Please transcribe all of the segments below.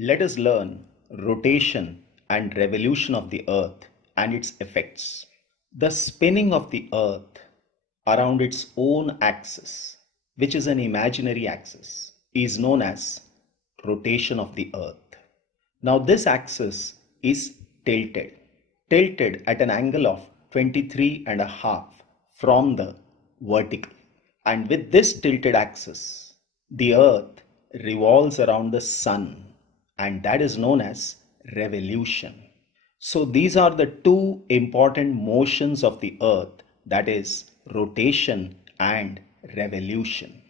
Let us learn rotation and revolution of the earth and its effects. The spinning of the earth around its own axis, which is an imaginary axis, is known as rotation of the earth. Now this axis is tilted at an angle of 23 and a half from the vertical. And with this tilted axis, the earth revolves around the sun, and that is known as revolution. So these are the two important motions of the earth, that is rotation and revolution.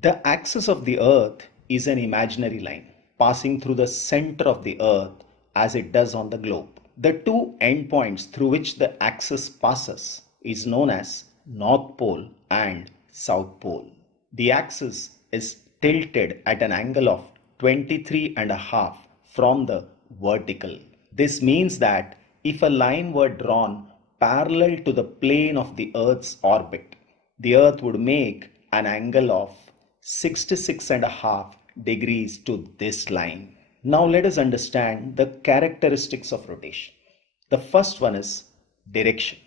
The axis of the earth is an imaginary line passing through the center of the earth as it does on the globe. The two endpoints through which the axis passes is known as North Pole and South Pole. The axis is tilted at an angle of 23 and a half from the vertical. This means that if a line were drawn parallel to the plane of the Earth's orbit, the Earth would make an angle of 66 and a half degrees to this line. Now let us understand the characteristics of rotation. The first one is direction.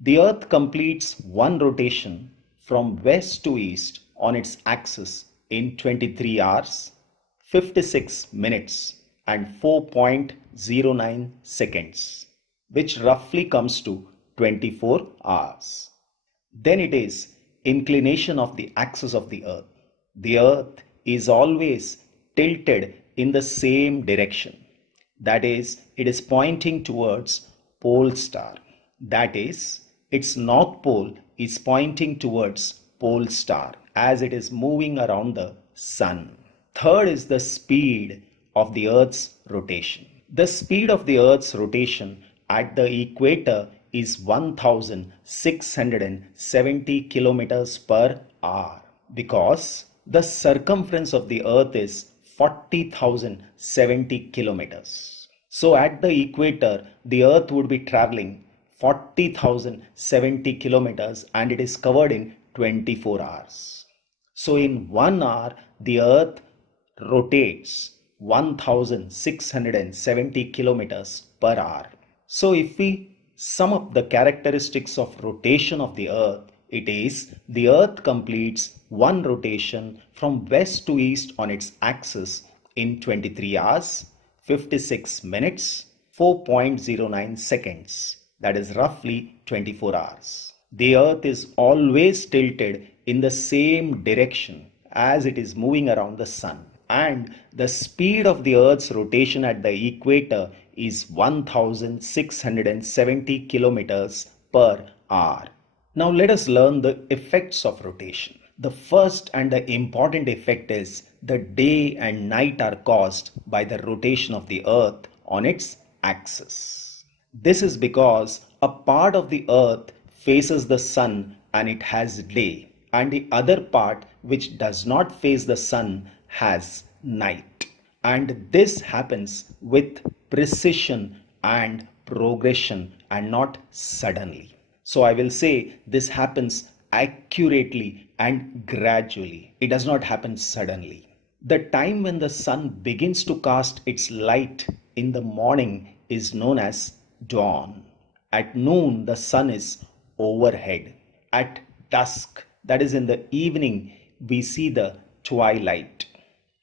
The Earth completes one rotation from west to east on its axis in 23 hours, 56 minutes and 4.09 seconds, which roughly comes to 24 hours. Then it is inclination of the axis of the earth. The earth is always tilted in the same direction. That is, it is pointing towards pole star. That is, its north pole is pointing towards pole star as it is moving around the sun. Third is the speed of the earth's rotation. The speed of the earth's rotation at the equator is 1670 kilometers per hour because the circumference of the earth is 40,070 kilometers. So at the equator, the earth would be traveling 40,070 kilometers and it is covered in 24 hours. So in 1 hour, the earth rotates 1670 kilometers per hour. So if we sum up the characteristics of rotation of the earth, it is the earth completes one rotation from west to east on its axis in 23 hours, 56 minutes, 4.09 seconds. That is roughly 24 hours. The earth is always tilted in the same direction as it is moving around the sun. And the speed of the earth's rotation at the equator is 1670 kilometers per hour. Now let us learn the effects of rotation. The first and the important effect is the day and night are caused by the rotation of the earth on its axis. This is because a part of the earth faces the sun and it has day, and the other part which does not face the sun has night. And this happens with precision and progression and not suddenly. So I will say this happens accurately and gradually. It does not happen suddenly. The time when the sun begins to cast its light in the morning is known as dawn. At noon, the sun is overhead. At dusk, that is in the evening, we see the twilight.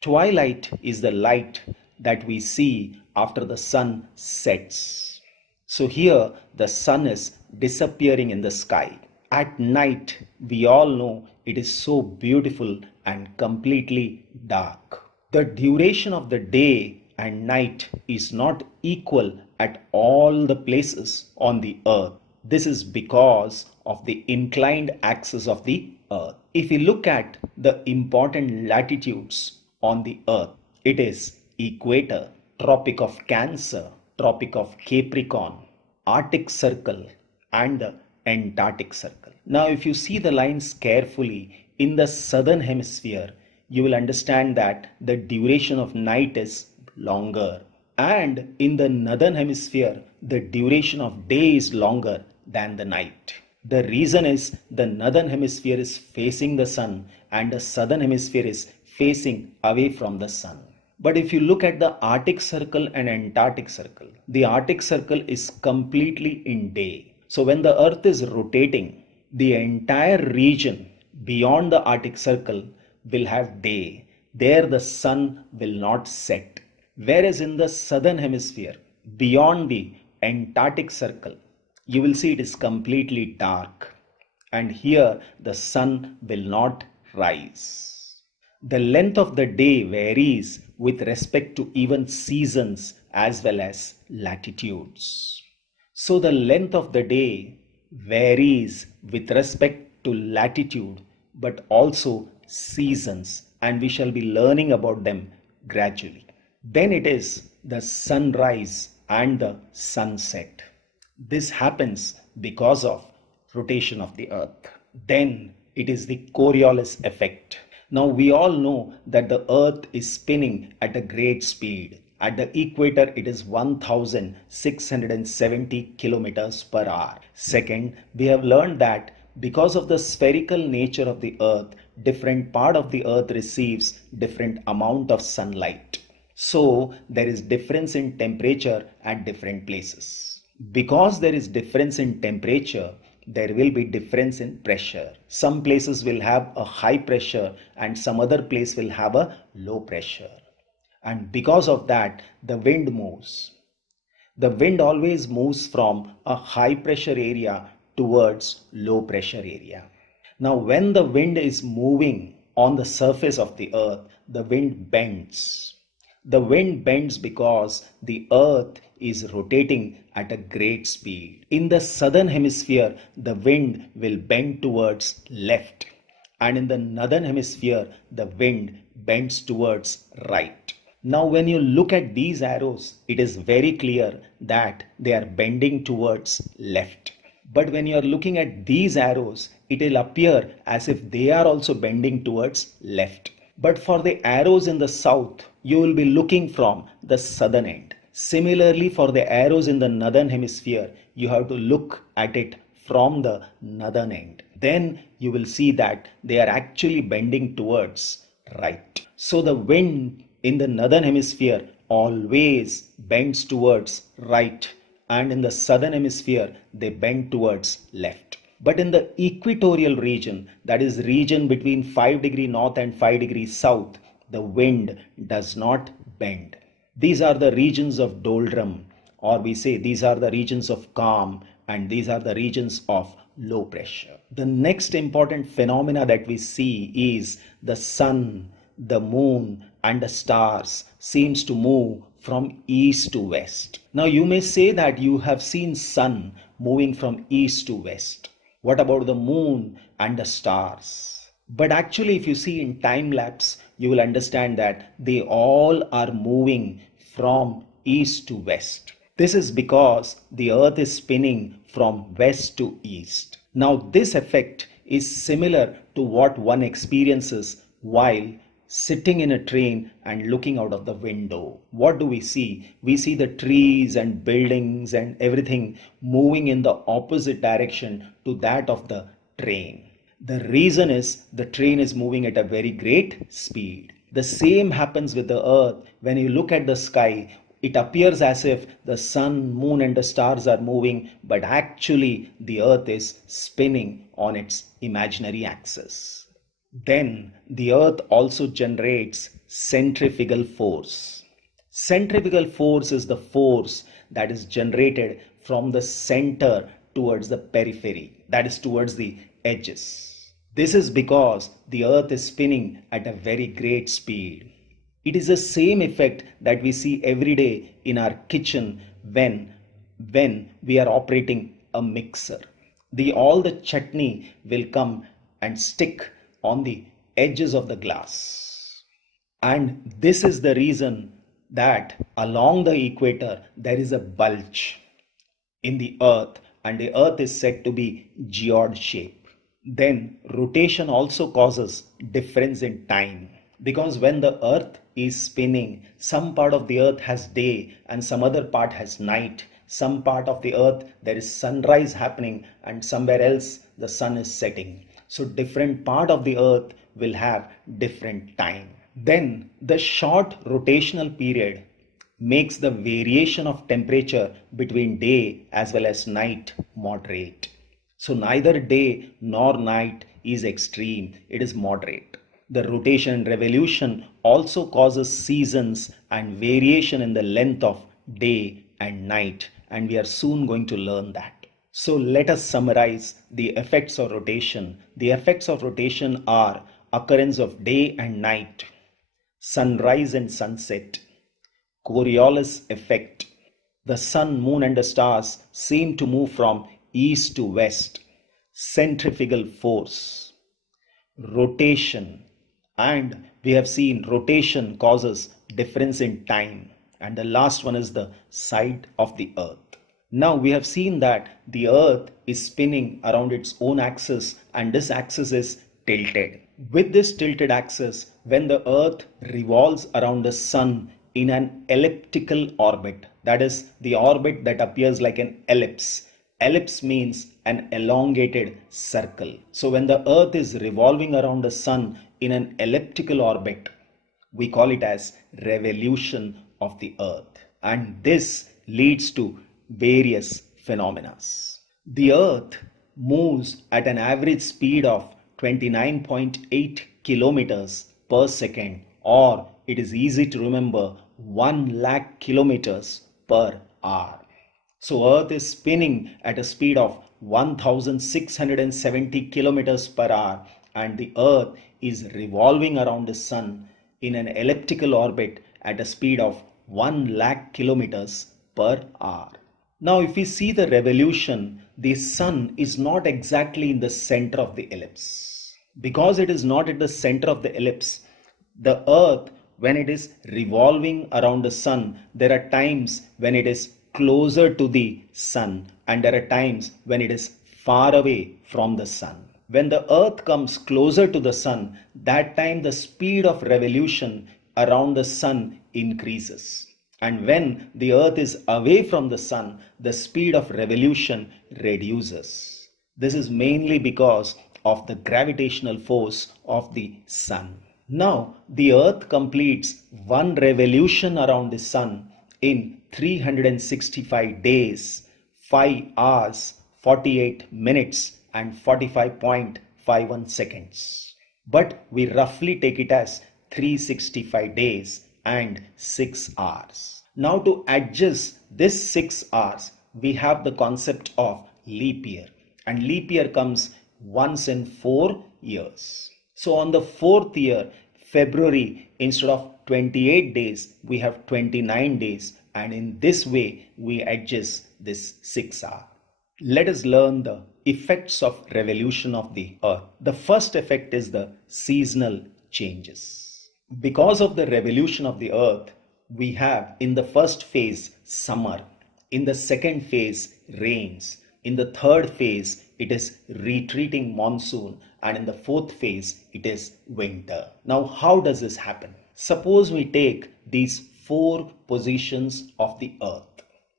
Twilight is the light that we see after the sun sets. So here the sun is disappearing in the sky. At night, we all know it is so beautiful and completely dark. The duration of the day and night is not equal at all the places on the earth. This is because of the inclined axis of the earth. If we look at the important latitudes on the earth, it is equator, Tropic of Cancer, Tropic of Capricorn, Arctic Circle and the Antarctic Circle. Now if you see the lines carefully in the southern hemisphere, you will understand that the duration of night is longer, and in the northern hemisphere the duration of day is longer than the night. The reason is the northern hemisphere is facing the sun and the southern hemisphere is facing away from the sun. But if you look at the Arctic Circle and Antarctic Circle, the Arctic Circle is completely in day. So when the Earth is rotating, the entire region beyond the Arctic Circle will have day. There the sun will not set. Whereas in the southern hemisphere, beyond the Antarctic Circle, you will see it is completely dark. And here the sun will not rise. The length of the day varies with respect to even seasons as well as latitudes. So the length of the day varies with respect to latitude but also seasons, and we shall be learning about them gradually. Then it is the sunrise and the sunset. This happens because of rotation of the earth. Then it is the Coriolis effect. Now we all know that the earth is spinning at a great speed. At the equator it is 1670 kilometers per hour. Second, we have learned that because of the spherical nature of the earth, different part of the earth receives different amount of sunlight. So there is difference in temperature at different places. Because there is difference in temperature, there will be difference in pressure. Some places will have a high pressure and some other place will have a low pressure. And because of that, the wind moves. The wind always moves from a high pressure area towards low pressure area. Now when the wind is moving on the surface of the earth, the wind bends. The wind bends because the earth is rotating at a great speed. In the southern hemisphere, the wind will bend towards left, and in the northern hemisphere, the wind bends towards right. Now when you look at these arrows, it is very clear that they are bending towards left. But when you are looking at these arrows, it will appear as if they are also bending towards left. But for the arrows in the south, you will be looking from the southern end. Similarly, for the arrows in the northern hemisphere, you have to look at it from the northern end. Then you will see that they are actually bending towards right. So the wind in the northern hemisphere always bends towards right, and in the southern hemisphere they bend towards left. But in the equatorial region, that is region between 5 degree north and 5 degrees south, the wind does not bend. These are the regions of doldrum, or we say these are the regions of calm, and these are the regions of low pressure. The next important phenomena that we see is the sun, the moon and the stars seems to move from east to west. Now you may say that you have seen sun moving from east to west. What about the moon and the stars? But actually, if you see in time lapse, you will understand that they all are moving from east to west. This is because the earth is spinning from west to east. Now this effect is similar to what one experiences while sitting in a train and looking out of the window. What do we see? We see the trees and buildings and everything moving in the opposite direction to that of the train. The reason is the train is moving at a very great speed. The same happens with the earth. When you look at the sky, it appears as if the sun, moon and the stars are moving, but actually the earth is spinning on its imaginary axis. Then the earth also generates centrifugal force. Centrifugal force is the force that is generated from the center towards the periphery, that is towards the edges. This is because the earth is spinning at a very great speed. It is the same effect that we see every day in our kitchen when we are operating a mixer. All the chutney will come and stick on the edges of the glass. And this is the reason that along the equator there is a bulge in the earth, and the earth is said to be geode shape. Then rotation also causes difference in time, because when the earth is spinning, some part of the earth has day and some other part has night. Some part of the earth there is sunrise happening and somewhere else the sun is setting. So different part of the earth will have different time. Then the short rotational period makes the variation of temperature between day as well as night moderate. So neither day nor night is extreme, it is moderate. The rotation and revolution also causes seasons and variation in the length of day and night, and we are soon going to learn that. So let us summarize the effects of rotation. The effects of rotation are occurrence of day and night, sunrise and sunset, Coriolis effect. The sun, moon, and the stars seem to move from east to west. Centrifugal force, rotation, and we have seen rotation causes difference in time. And the last one is the side of the earth. Now we have seen that the earth is spinning around its own axis, and this axis is tilted. With this tilted axis, when the earth revolves around the sun in an elliptical orbit, that is the orbit that appears like an ellipse. Ellipse means an elongated circle. So when the earth is revolving around the sun in an elliptical orbit, we call it as revolution of the earth. And this leads to various phenomena. The earth moves at an average speed of 29.8 kilometers per second, or it is easy to remember 1 lakh kilometers per hour. So earth is spinning at a speed of 1670 kilometers per hour, and the earth is revolving around the sun in an elliptical orbit at a speed of 1 lakh kilometers per hour. Now if we see the revolution, the sun is not exactly in the center of the ellipse. Because it is not at the center of the ellipse, the earth, when it is revolving around the sun, there are times when it is closer to the sun, and there are times when it is far away from the sun. When the earth comes closer to the sun, that time the speed of revolution around the sun increases. And when the earth is away from the sun, the speed of revolution reduces. This is mainly because of the gravitational force of the sun. Now, the earth completes one revolution around the sun in 365 days, 5 hours, 48 minutes, and 45.51 seconds. But we roughly take it as 365 days and 6 hours. Now to adjust this 6 hours, we have the concept of leap year. And leap year comes once in 4 years. So on the 4th year, February, instead of 28 days, we have 29 days. And in this way, we adjust this 6 hour. Let us learn the effects of revolution of the earth. The first effect is the seasonal changes. Because of the revolution of the earth, we have in the first phase summer, in the second phase rains, in the third phase it is retreating monsoon, and in the fourth phase it is winter. Now how does this happen? Suppose we take these 4 positions of the earth.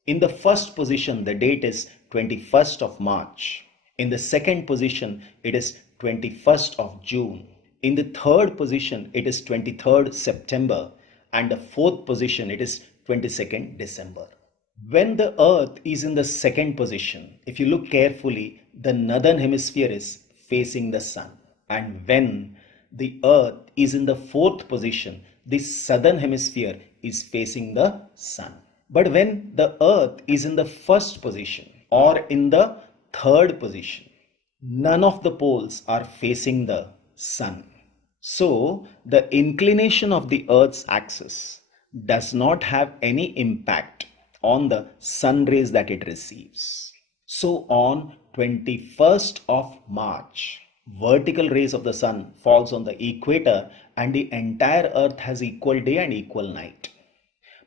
In the first position the date is 21st of March. In the second position it is 21st of June. In the third position it is 23rd September, and the fourth position it is 22nd December. When the earth is in the second position, if you look carefully, the northern hemisphere is facing the sun. And when the earth is in the fourth position, the southern hemisphere is facing the sun. But when the earth is in the first position or in the third position, none of the poles are facing the sun. So the inclination of the earth's axis does not have any impact on the sun rays that it receives. So on 21st of March, vertical rays of the sun falls on the equator, and the entire earth has equal day and equal night.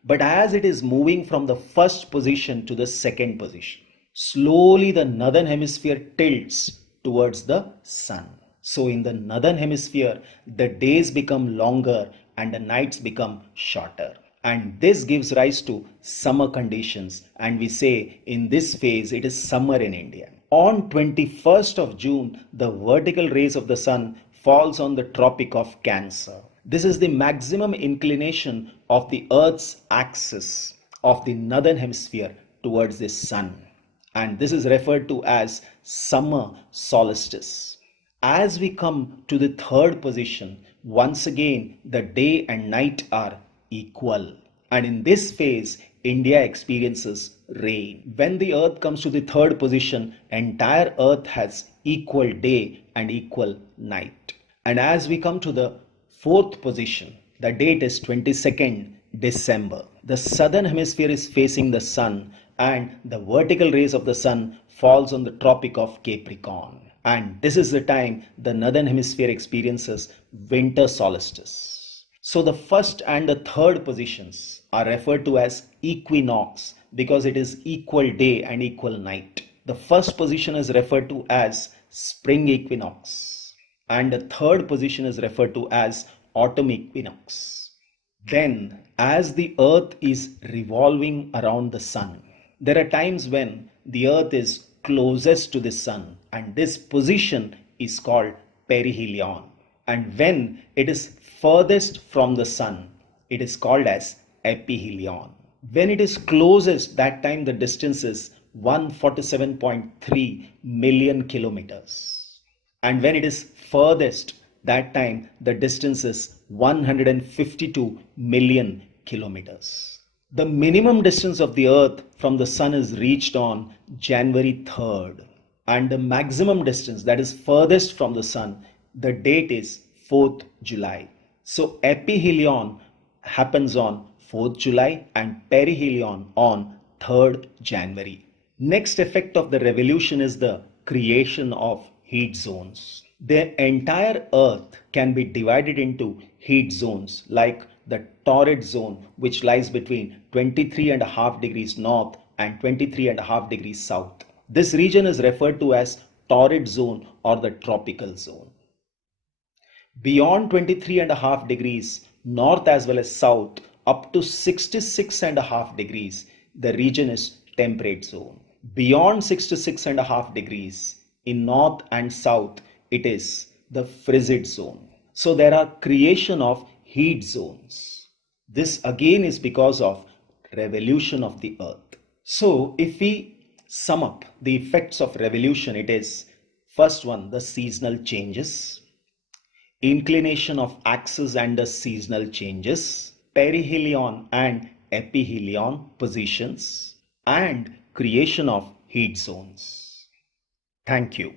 But as it is moving from the first position to the second position, slowly the northern hemisphere tilts towards the sun. So in the northern hemisphere, the days become longer and the nights become shorter. And this gives rise to summer conditions, and we say in this phase it is summer in India. On 21st of June, the vertical rays of the sun falls on the Tropic of Cancer. This is the maximum inclination of the Earth's axis of the northern hemisphere towards the sun, and this is referred to as summer solstice. As we come to the third position, once again the day and night are equal, and in this phase India experiences rain. When the earth comes to the third position, entire earth has equal day and equal night. And as we come to the fourth position, the date is 22nd December. The southern hemisphere is facing the sun, and the vertical rays of the sun falls on the Tropic of Capricorn. And this is the time the northern hemisphere experiences winter solstice. So the first and the third positions are referred to as equinox because it is equal day and equal night. The first position is referred to as spring equinox, and the third position is referred to as autumn equinox. Then, as the earth is revolving around the sun, there are times when the earth is closest to the sun, and this position is called perihelion. And when it is furthest from the sun, it is called as aphelion. When it is closest, that time the distance is 147.3 million kilometers. And when it is furthest, that time the distance is 152 million kilometers. The minimum distance of the earth from the sun is reached on January 3rd, and the maximum distance, that is furthest from the sun, the date is 4th July. So aphelion happens on 4th July and perihelion on 3rd January. Next effect of the revolution is the creation of heat zones. The entire earth can be divided into heat zones like the torrid zone, which lies between 23.5 degrees north and 23.5 degrees south. This region is referred to as torrid zone or the tropical zone. Beyond 23.5 degrees north as well as south up to 66.5 degrees, the region is temperate zone. Beyond 66.5 degrees in north and south, it is the frigid zone. So there are creation of heat zones. This again is because of revolution of the earth. So if we sum up the effects of revolution, it is first one, the seasonal changes, inclination of axis and the seasonal changes, perihelion and aphelion positions, and creation of heat zones. Thank you.